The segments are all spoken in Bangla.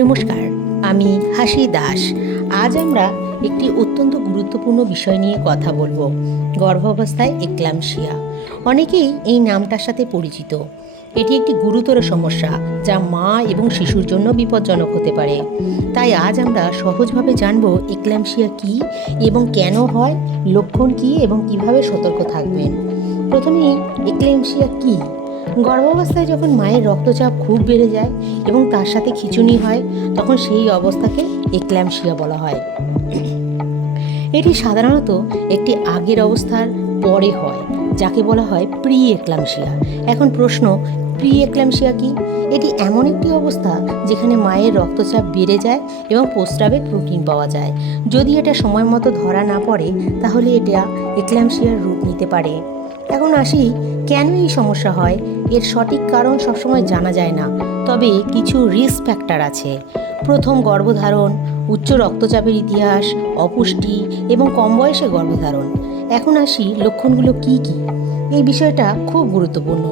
নমস্কার, আমি হাসি দাস। আজ আমরা একটি অত্যন্ত গুরুত্বপূর্ণ বিষয় নিয়ে কথা বলবো, গর্ভাবস্থায় এক্লাম্পসিয়া। অনেকেই এই নামটার সাথে পরিচিত। এটি একটি গুরুতর সমস্যা যা মা এবং শিশুর জন্য বিপজ্জনক হতে পারে। তাই আজ আমরা সহজভাবে জানবো এক্লাম্পসিয়া কী এবং কেন হয়, লক্ষণ কী এবং কিভাবে সতর্ক থাকবেন। প্রথমেই এক্লাম্পসিয়া কী? গর্ভাবস্থায় যখন মায়ের রক্তচাপ খুব বেড়ে যায় এবং তার সাথে খিঁচুনি হয়, তখন সেই অবস্থাকে এক্লাম্পসিয়া বলা হয়। এটি সাধারণত একটি আগের অবস্থার পরে হয়, যাকে বলা হয় প্রি এক্লাম্পসিয়া। এখন প্রশ্ন, প্রি এক্লাম্পসিয়া কি? এটি এমন একটি অবস্থা যেখানে মায়ের রক্তচাপ বেড়ে যায় এবং প্রস্রাবে প্রোটিন পাওয়া যায়। যদি এটা সময় মতো ধরা না পড়ে, তাহলে এটা এক্লাম্পসিয়ার রূপ নিতে পারে। এখন আসি, কেন এই সমস্যা হয়? এর সঠিক কারণ সবসময় জানা যায় না, তবে কিছু রিস্ক ফ্যাক্টর আছে। প্রথম, গর্ভধারণ, উচ্চ রক্তচাপের ইতিহাস, অপুষ্টি এবং কম বয়সে গর্ভধারণ। এখন আসি, লক্ষণগুলো কি কি? এই বিষয়টা খুব গুরুত্বপূর্ণ।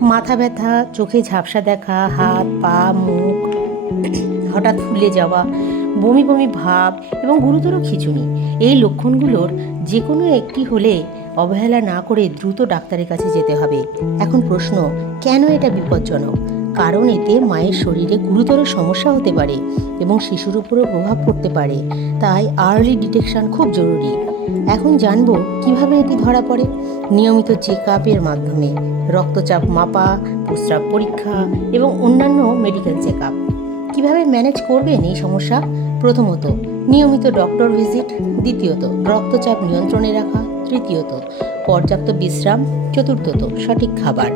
মাথা ব্যথা, চোখে ঝাপসা দেখা, হাত পা মুখ হঠাৎ ফুলে যাওয়া, বমি বমি ভাব এবং গুরুতর খিঁচুনি। এই লক্ষণগুলোর যে কোনো একটি হলে অবহেলা না করে দ্রুত ডাক্তারের কাছে যেতে হবে। এখন প্রশ্ন, কেন এটা বিপজ্জনক? কারণ এতে মায়ের শরীরে গুরুতর সমস্যা হতে পারে এবং শিশুর উপরও প্রভাব পড়তে পারে। তাই আর্লি ডিটেকশন খুব জরুরি। এখন জানবো কিভাবে এটি ধরা পড়ে। নিয়মিত চেক আপের মাধ্যমে রক্তচাপ মাপা, প্রস্রাব পরীক্ষা এবং অন্যান্য মেডিকেল চেক আপ। কীভাবে ম্যানেজ করবেন এই সমস্যা? প্রথমত, নিয়মিত ডক্টর ভিজিট। দ্বিতীয়ত, রক্তচাপ নিয়ন্ত্রণে রাখা। তৃতীয়ত, পর্যাপ্ত বিশ্রাম। চতুর্থত, সঠিক খাবার।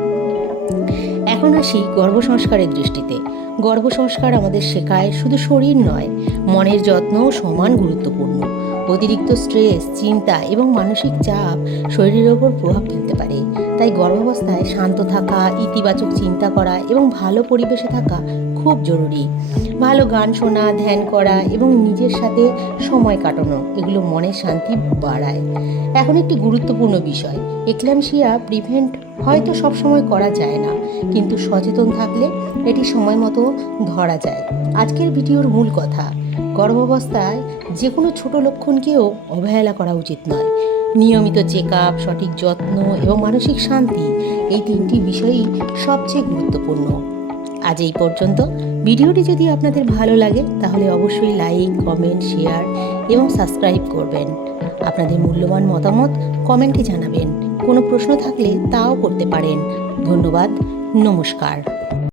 এখন আসি গর্ভসংস্কারের দৃষ্টিতে। গর্ভসংস্কার আমাদের শেখায় শুধু শরীর নয়, মনের যত্নও সমান গুরুত্বপূর্ণ। অতিরিক্ত স্ট্রেস, চিন্তা এবং মানসিক চাপ শরীরের ওপর প্রভাব ফেলতে পারে। তাই গর্ভাবস্থায় শান্ত থাকা, ইতিবাচক চিন্তা করা এবং ভালো পরিবেশে থাকা খুব জরুরি। ভালো গান শোনা, ধ্যান করা এবং নিজের সাথে সময় কাটানো, এগুলো মনের শান্তি বাড়ায়। এখন একটি গুরুত্বপূর্ণ বিষয়, এক্লাম্পসিয়া প্রিভেন্ট হয়তো সবসময় করা যায় না, কিন্তু সচেতন থাকলে এটি সময় মতো ধরা যায়। আজকের ভিডিওর মূল কথা, গর্ভাবস্থায় যে কোনো ছোট লক্ষণকেও অবহেলা করা উচিত নয়। নিয়মিত চেক আপ, সঠিক যত্ন এবং মানসিক শান্তি, এই তিনটি বিষয়ই সবচেয়ে গুরুত্বপূর্ণ। আজ এই পর্যন্ত। ভিডিওটি যদি আপনাদের ভালো লাগে তাহলে অবশ্যই লাইক, কমেন্ট, শেয়ার এবং সাবস্ক্রাইব করবেন। আপনাদের মূল্যবান মতামত কমেন্টে জানাবেন। কোনো প্রশ্ন থাকলে তাও করতে পারেন। ধন্যবাদ। নমস্কার।